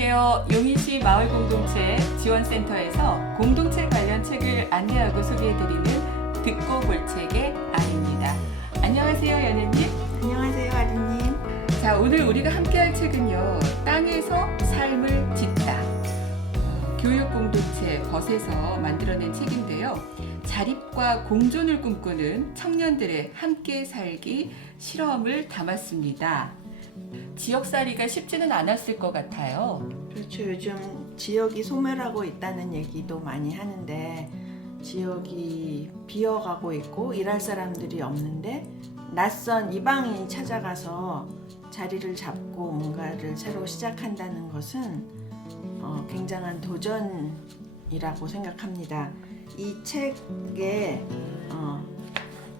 안녕하세요. 용인시 마을공동체 지원센터에서 공동체 관련 책을 안내하고 소개해드리는 듣고 볼 책의 아이입니다. 안녕하세요, 연우님. 안녕하세요, 아드님. 자, 오늘 우리가 함께할 책은요, 땅에서 삶을 짓다. 교육공동체 벗에서 만들어낸 책인데요. 자립과 공존을 꿈꾸는 청년들의 함께 살기 실험을 담았습니다. 지역살이가 쉽지는 않았을 것 같아요. 그렇죠. 요즘 지역이 소멸하고 있다는 얘기도 많이 하는데 지역이 비어가고 있고 일할 사람들이 없는데 낯선 이방인이 찾아가서 자리를 잡고 뭔가를 새로 시작한다는 것은 굉장한 도전이라고 생각합니다. 이 책의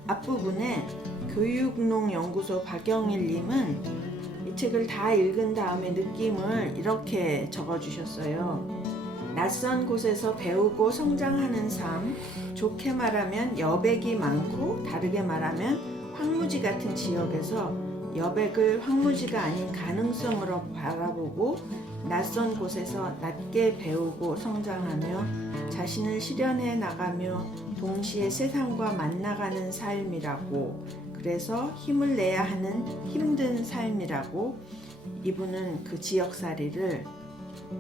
앞부분에 교육농연구소 박영일님은 이 책을 다 읽은 다음에 느낌을 이렇게 적어주셨어요. 낯선 곳에서 배우고 성장하는 삶, 좋게 말하면 여백이 많고 다르게 말하면 황무지 같은 지역에서 여백을 황무지가 아닌 가능성으로 바라보고 낯선 곳에서 낮게 배우고 성장하며 자신을 실현해 나가며 동시에 세상과 만나가는 삶이라고, 그래서 힘을 내야 하는 힘든 삶이라고 이분은 그 지역살이를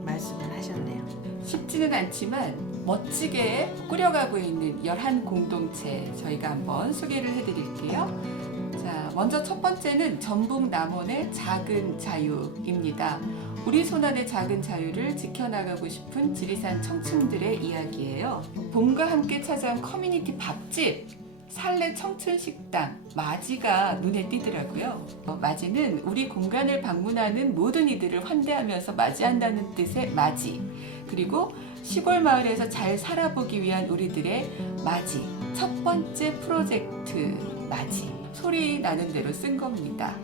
말씀을 하셨네요. 쉽지는 않지만 멋지게 꾸려가고 있는 11공동체 저희가 한번 소개를 해드릴게요. 자, 먼저 첫 번째는 전북 남원의 작은 자유입니다. 우리 손안의 작은 자유를 지켜나가고 싶은 지리산 청춘들의 이야기예요. 봄과 함께 찾아온 커뮤니티 밥집 살레 청춘식당 마지가 눈에 띄더라고요. 마지는 우리 공간을 방문하는 모든 이들을 환대하면서 맞이한다는 뜻의 맞이, 그리고 시골 마을에서 잘 살아보기 위한 우리들의 맞이, 첫 번째 프로젝트 맞이, 소리 나는 대로 쓴 겁니다.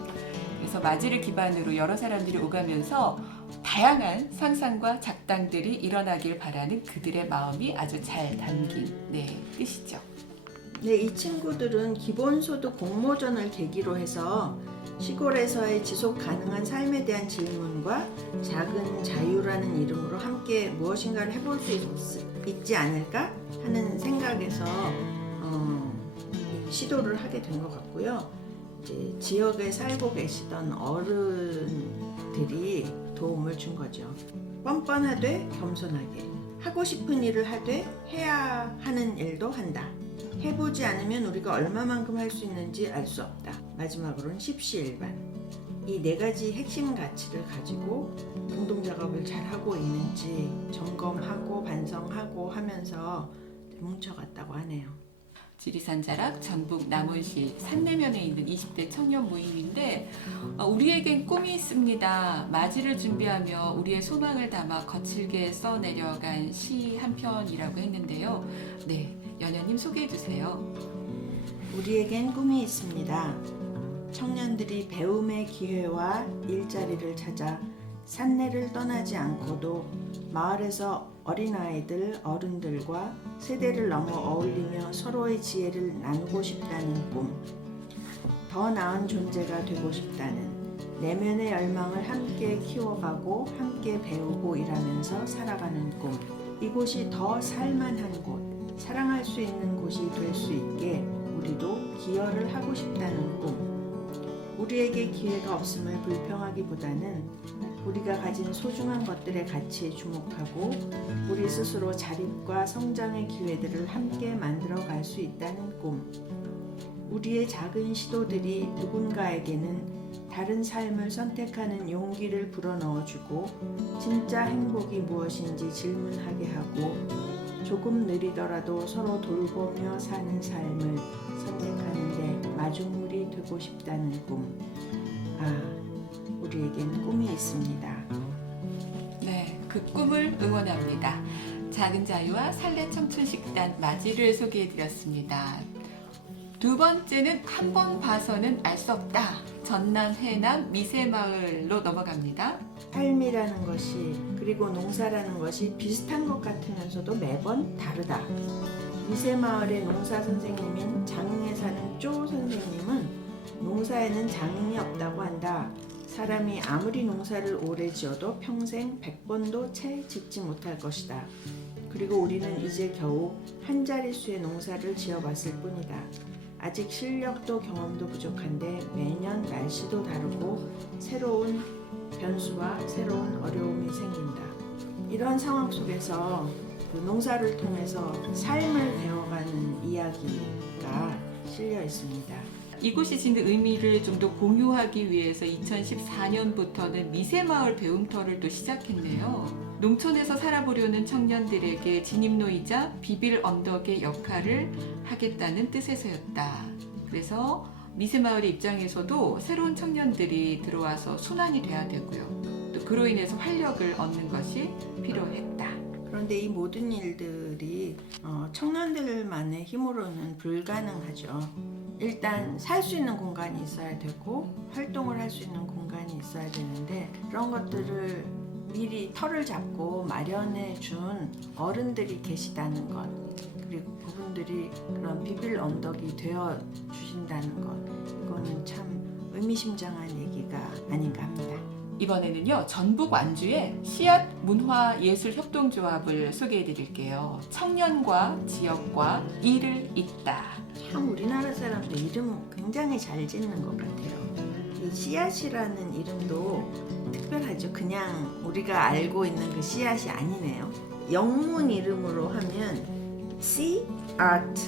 그래서 맞이를 기반으로 여러 사람들이 오가면서 다양한 상상과 작당들이 일어나길 바라는 그들의 마음이 아주 잘 담긴 뜻이죠. 네, 이 친구들은 기본소득 공모전을 계기로 해서 시골에서의 지속 가능한 삶에 대한 질문과 작은 자유라는 이름으로 함께 무엇인가를 해볼 수 있지 않을까 하는 생각에서 시도를 하게 된 것 같고요. 이제 지역에 살고 계시던 어른들이 도움을 준 거죠. 뻔뻔하되 겸손하게, 하고 싶은 일을 하되 해야 하는 일도 한다. 해보지 않으면 우리가 얼마만큼 할 수 있는지 알 수 없다. 마지막으로는 십시일반. 이 네 가지 핵심 가치를 가지고 공동작업을 잘 하고 있는지 점검하고 반성하고 하면서 뭉쳐갔다고 하네요. 지리산 자락 전북 남원시 산내면에 있는 20대 청년 모임인데, 우리에겐 꿈이 있습니다. 맞이를 준비하며 우리의 소망을 담아 거칠게 써내려간 시 한 편이라고 했는데요. 네, 연현님 소개해 주세요. 우리에겐 꿈이 있습니다. 청년들이 배움의 기회와 일자리를 찾아 산내를 떠나지 않고도 마을에서 어린아이들, 어른들과 세대를 넘어 어울리며 서로의 지혜를 나누고 싶다는 꿈, 더 나은 존재가 되고 싶다는 내면의 열망을 함께 키워가고 함께 배우고 일하면서 살아가는 꿈, 이곳이 더 살만한 곳, 사랑할 수 있는 곳이 될 수 있게 우리도 기여를 하고 싶다는 꿈, 우리에게 기회가 없음을 불평하기보다는 우리가 가진 소중한 것들의 가치에 주목하고 우리 스스로 자립과 성장의 기회들을 함께 만들어 갈 수 있다는 꿈, 우리의 작은 시도들이 누군가에게는 다른 삶을 선택하는 용기를 불어넣어주고 진짜 행복이 무엇인지 질문하게 하고 조금 느리더라도 서로 돌보며 사는 삶을 선택하는데 마중물이 되고 싶다는 꿈. 우리에겐 꿈이 있습니다. 네, 그 꿈을 응원합니다. 작은 자유와 살레 청춘식단 맞이를 소개해드렸습니다. 두 번째는 한 번 봐서는 알 수 없다. 전남 해남 미세마을로 넘어갑니다. 삶이라는 것이, 그리고 농사라는 것이 비슷한 것 같으면서도 매번 다르다. 미세마을의 농사 선생님인 장흥에 사는 쪼 선생님은 농사에는 장인이 없다고 한다. 사람이 아무리 농사를 오래 지어도 평생 100번도 채 짓지 못할 것이다. 그리고 우리는 이제 겨우 한 자릿수의 농사를 지어봤을 뿐이다. 아직 실력도 경험도 부족한데 매년 날씨도 다르고 새로운 변수와 새로운 어려움이 생긴다. 이런 상황 속에서 그 농사를 통해서 삶을 배워가는 이야기가 실려 있습니다. 이곳이 지닌 의미를 좀 더 공유하기 위해서 2014년부터는 미세마을 배움터를 또 시작했네요. 농촌에서 살아보려는 청년들에게 진입로이자 비빌 언덕의 역할을 하겠다는 뜻에서였다. 그래서 미세마을의 입장에서도 새로운 청년들이 들어와서 순환이 돼야 되고요. 또 그로 인해서 활력을 얻는 것이 필요했다. 그런데 이 모든 일들이 청년들만의 힘으로는 불가능하죠. 일단 살 수 있는 공간이 있어야 되고 활동을 할 수 있는 공간이 있어야 되는데 그런 것들을 미리 터를 잡고 마련해 준 어른들이 계시다는 것, 그리고 그분들이 그런 비빌 언덕이 되어 주신다는 것, 이거는 참 의미심장한 얘기가 아닌가 합니다. 이번에는요, 전북 완주의 씨앗 문화예술협동조합을 소개해 드릴게요. 청년과 지역과 일을 잇다. 참 우리나라 사람들 이름 굉장히 잘 짓는 것 같아요. 이 씨앗이라는 이름도 특별하죠. 그냥 우리가 알고 있는 그 씨앗이 아니네요. 영문 이름으로 하면 C Art,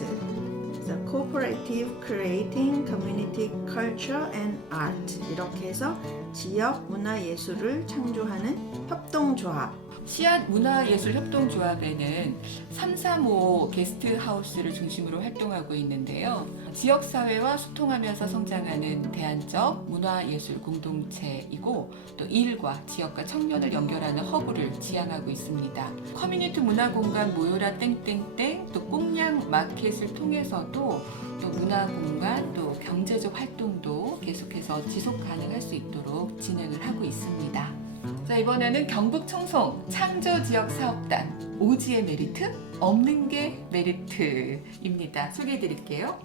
그래서 Cooperative Creating Community Culture and Art, 이렇게 해서 지역 문화 예술을 창조하는 협동조합. 씨앗 문화예술협동조합에는 335 게스트하우스를 중심으로 활동하고 있는데요. 지역사회와 소통하면서 성장하는 대안적 문화예술 공동체이고 또 일과 지역과 청년을 연결하는 허브를 지향하고 있습니다. 커뮤니티 문화공간 모여라 땡땡땡, 또 꽁냥 마켓을 통해서도 또 문화공간 또 경제적 활동도 계속해서 지속 가능할 수 있도록 진행을 하고 있습니다. 자, 이번에는 경북 청송 창조지역사업단 오지의 메리트? 없는 게 메리트입니다. 소개해 드릴게요.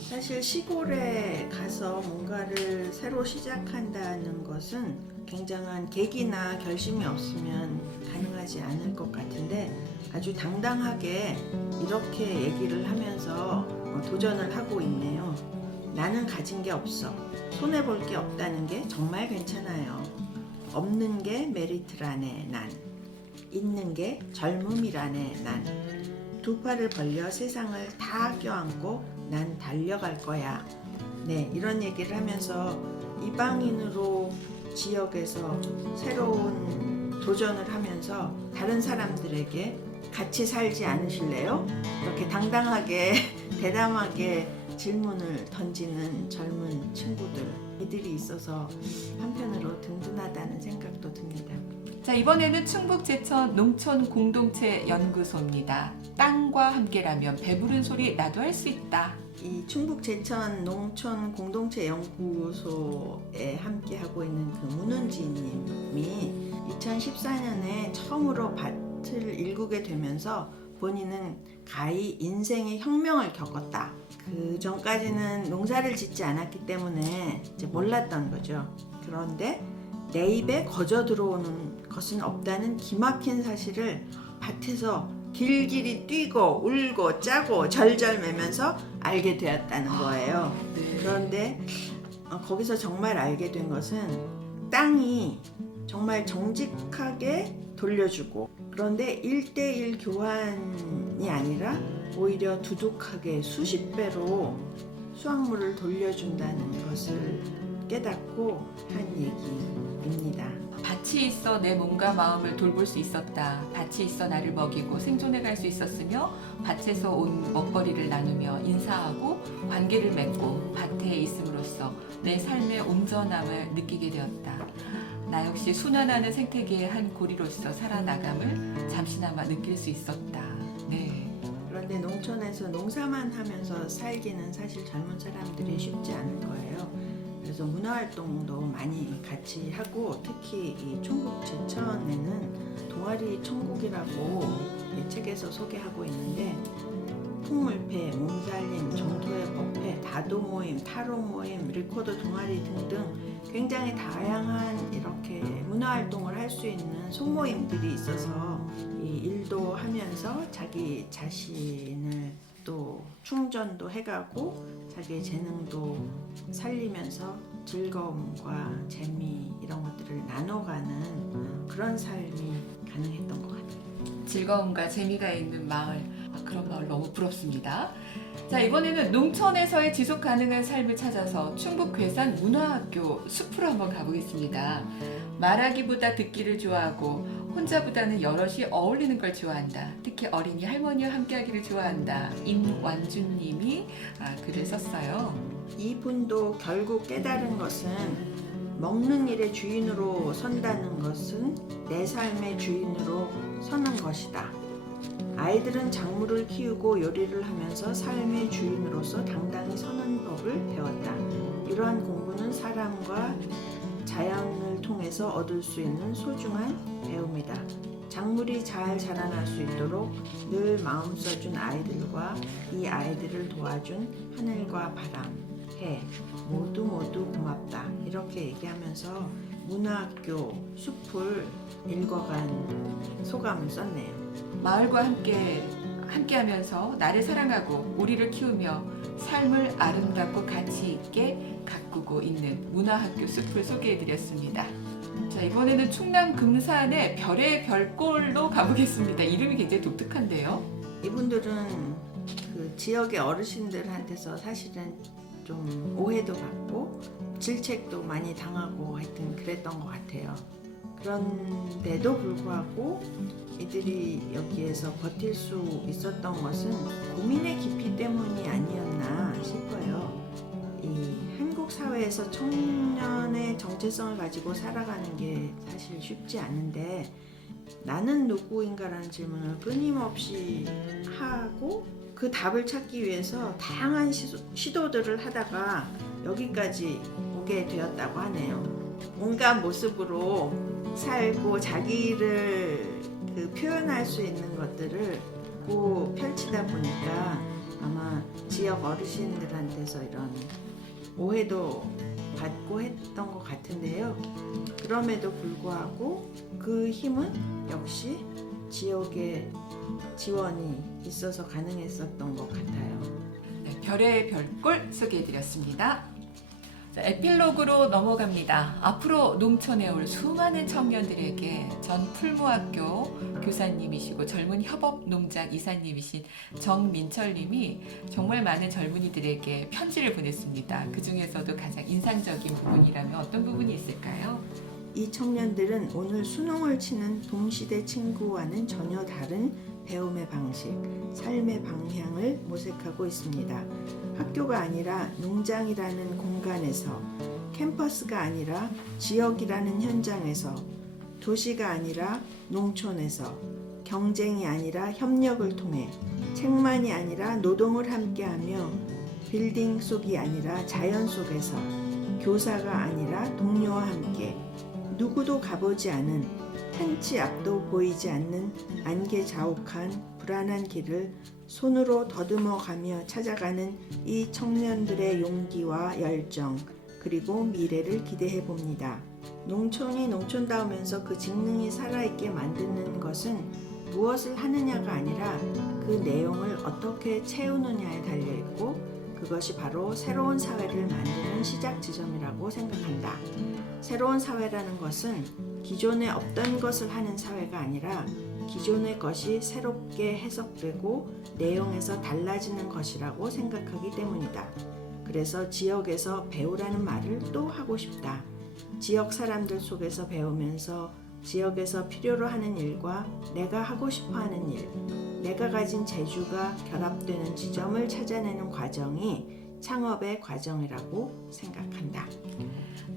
사실 시골에 가서 뭔가를 새로 시작한다는 것은 굉장한 계기나 결심이 없으면 가능하지 않을 것 같은데 아주 당당하게 이렇게 얘기를 하면서 도전을 하고 있네요. 나는 가진 게 없어. 손해볼 게 없다는 게 정말 괜찮아요. 없는 게 메리트라네 난. 있는 게 젊음이라네 난. 두 팔을 벌려 세상을 다 껴안고 난 달려갈 거야. 네, 이런 얘기를 하면서 이방인으로 지역에서 새로운 도전을 하면서 다른 사람들에게 같이 살지 않으실래요? 이렇게 당당하게 대담하게 질문을 던지는 젊은 친구들, 이들이 있어서 한편으로 든든하다는 생각도 듭니다. 자, 이번에는 충북 제천 농촌 공동체 연구소입니다. 땅과 함께라면 배부른 소리 나도 할 수 있다. 이 충북 제천 농촌 공동체 연구소에 함께 하고 있는 그 문은지 님이 2014년에 처음으로 밭을 일구게 되면서 본인은 가히 인생의 혁명을 겪었다. 그 전까지는 농사를 짓지 않았기 때문에 이제 몰랐던 거죠. 그런데 내 입에 거저 들어오는 것은 없다는 기막힌 사실을 밭에서 길길이 뛰고 울고 짜고 절절매면서 알게 되었다는 거예요. 그런데 거기서 정말 알게 된 것은 땅이 정말 정직하게 돌려주고, 그런데 1:1 교환이 아니라 오히려 두둑하게 수십 배로 수확물을 돌려준다는 것을 깨닫고 한 얘기입니다. 밭이 있어 내 몸과 마음을 돌볼 수 있었다. 밭이 있어 나를 먹이고 생존해 갈 수 있었으며 밭에서 온 먹거리를 나누며 인사하고 관계를 맺고 밭에 있음으로써 내 삶의 온전함을 느끼게 되었다. 나 역시 순환하는 생태계의 한 고리로서 살아나감을 잠시나마 느낄 수 있었다. 네. 그런데 농촌에서 농사만 하면서 살기는 사실 젊은 사람들이 쉽지 않을 거예요. 그래서 문화활동도 많이 같이 하고, 특히 이 충북 제천에는 동아리 천국이라고 책에서 소개하고 있는데 풍물패, 몸살림, 정토의 법회, 다도 모임, 타로 모임, 리코더 동아리 등등 굉장히 다양한 이렇게 문화활동을 할 수 있는 소모임들이 있어서 이 일도 하면서 자기 자신을 또 충전도 해가고 자기의 재능도 살리면서 즐거움과 재미 이런 것들을 나눠가는 그런 삶이 가능했던 것 같아요. 즐거움과 재미가 있는 마을, 그런 마을 너무 부럽습니다. 자, 이번에는 농촌에서의 지속 가능한 삶을 찾아서 충북 괴산 문화학교 숲으로 한번 가보겠습니다. 말하기보다 듣기를 좋아하고 혼자보다는 여럿이 어울리는 걸 좋아한다. 특히 어린이 할머니와 함께하기를 좋아한다. 임완준님이 글을 썼어요. 이분도 결국 깨달은 것은 먹는 일의 주인으로 선다는 것은 내 삶의 주인으로 서는 것이다. 아이들은 작물을 키우고 요리를 하면서 삶의 주인으로서 당당히 서는 법을 배웠다. 이러한 공부는 사람과 자연을 통해서 얻을 수 있는 소중한 배움이다. 작물이 잘 자라날 수 있도록 늘 마음 써준 아이들과 이 아이들을 도와준 하늘과 바람, 해 모두 고맙다. 이렇게 얘기하면서 문화학교 숲을 읽어간 소감을 썼네요. 마을과 함께하면서 나를 사랑하고 우리를 키우며 삶을 아름답고 가치 있게 가꾸고 있는 문화학교 숲을 소개해드렸습니다. 자, 이번에는 충남 금산의 별의 별골로 가보겠습니다. 이름이 굉장히 독특한데요. 이분들은 그 지역의 어르신들한테서 사실은 좀 오해도 받고 질책도 많이 당하고 하여튼 그랬던 것 같아요. 그런데도 불구하고 이들이 여기에서 버틸 수 있었던 것은 고민의 깊이 때문이 아니었나 싶어요. 이 한국 사회에서 청년의 정체성을 가지고 살아가는 게 사실 쉽지 않은데 나는 누구인가라는 질문을 끊임없이 하고 그 답을 찾기 위해서 다양한 시도들을 하다가 여기까지 오게 되었다고 하네요. 온갖 모습으로 살고 자기를 표현할 수 있는 것들을 꼭 펼치다 보니까 아마 지역 어르신들한테서 이런 오해도 받고 했던 것 같은데요. 그럼에도 불구하고 그 힘은 역시 지역의 지원이 있어서 가능했었던 것 같아요. 네, 별의 별골 소개해드렸습니다. 자, 에필로그로 넘어갑니다. 앞으로 농촌에 올 수많은 청년들에게 전 풀무학교 교사님이시고 젊은 협업농장 이사님이신 정민철님이 정말 많은 젊은이들에게 편지를 보냈습니다. 그 중에서도 가장 인상적인 부분이라면 어떤 부분이 있을까요? 이 청년들은 오늘 수능을 치는 동시대 친구와는 전혀 다른 배움의 방식, 삶의 방향을 모색하고 있습니다. 학교가 아니라 농장이라는 공간에서, 캠퍼스가 아니라 지역이라는 현장에서, 도시가 아니라 농촌에서, 경쟁이 아니라 협력을 통해, 책만이 아니라 노동을 함께하며, 빌딩 속이 아니라 자연 속에서, 교사가 아니라 동료와 함께, 누구도 가보지 않은 한 치 앞도 보이지 않는 안개 자욱한 불안한 길을 손으로 더듬어 가며 찾아가는 이 청년들의 용기와 열정 그리고 미래를 기대해 봅니다. 농촌이 농촌다우면서 그 직능이 살아있게 만드는 것은 무엇을 하느냐가 아니라 그 내용을 어떻게 채우느냐에 달려있고 그것이 바로 새로운 사회를 만드는 시작 지점이라고 생각한다. 새로운 사회라는 것은 기존에 없던 것을 하는 사회가 아니라 기존의 것이 새롭게 해석되고 내용에서 달라지는 것이라고 생각하기 때문이다. 그래서 지역에서 배우라는 말을 또 하고 싶다. 지역 사람들 속에서 배우면서 지역에서 필요로 하는 일과 내가 하고 싶어 하는 일, 내가 가진 재주가 결합되는 지점을 찾아내는 과정이 창업의 과정이라고 생각한다.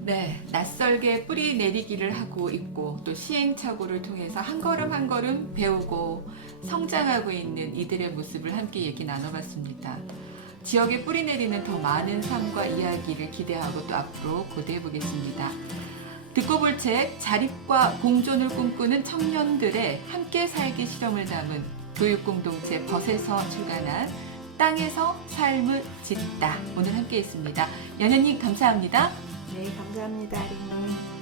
네, 낯설게 뿌리 내리기를 하고 있고 또 시행착오를 통해서 한 걸음 한 걸음 배우고 성장하고 있는 이들의 모습을 함께 얘기 나눠봤습니다. 지역에 뿌리 내리는 더 많은 삶과 이야기를 기대하고 또 앞으로 고대해 보겠습니다. 듣고 볼 책 자립과 공존을 꿈꾸는 청년들의 함께 살기 실험을 담은 교육공동체 벗에서 출간한 땅에서 삶을 짓다. 오늘 함께 했습니다. 연현님 감사합니다. 네, 감사합니다, 아린님.